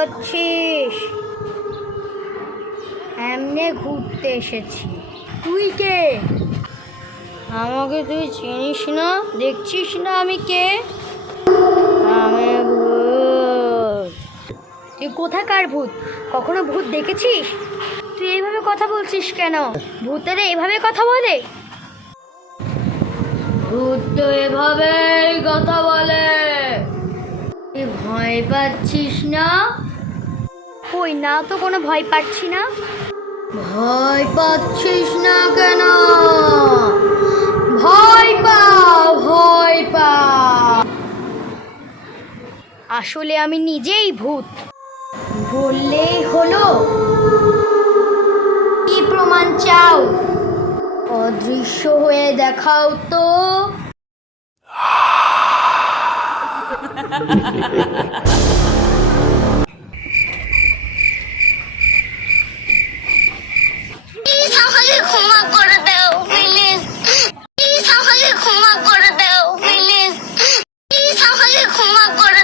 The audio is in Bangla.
করছিস? এমনি ঘুরতে এসেছি। তুই কে? আমাকে তুই চিনিস না? দেখছিস না আমি কে? আমি ভূত। তুই কোথাকার ভূত? কখনো ভূত দেখেছিস? তুই এইভাবে কথা বলছিস কেন? ভূতেরা এভাবে কথা বলে? ভূত তো এভাবেই কথা বলে। তুই ভয় পাচ্ছিস না? কই না তো, কোনো ভয় পাচ্ছি না। ভয় পাচ্ছিস না কেন? ভয় পা, ভয় পা। আসলে আমি নিজেই ভূত। বললেই হলো। কি প্রমাণ চাও? অদৃশ্য হয়ে দেখাও তো। প্লিজ আমাকে ক্ষমা করে দাও প্লিজ। প্লিজ আমাকে ক্ষমা করে দাও প্লিজ। প্লিজ আমাকে ক্ষমা করে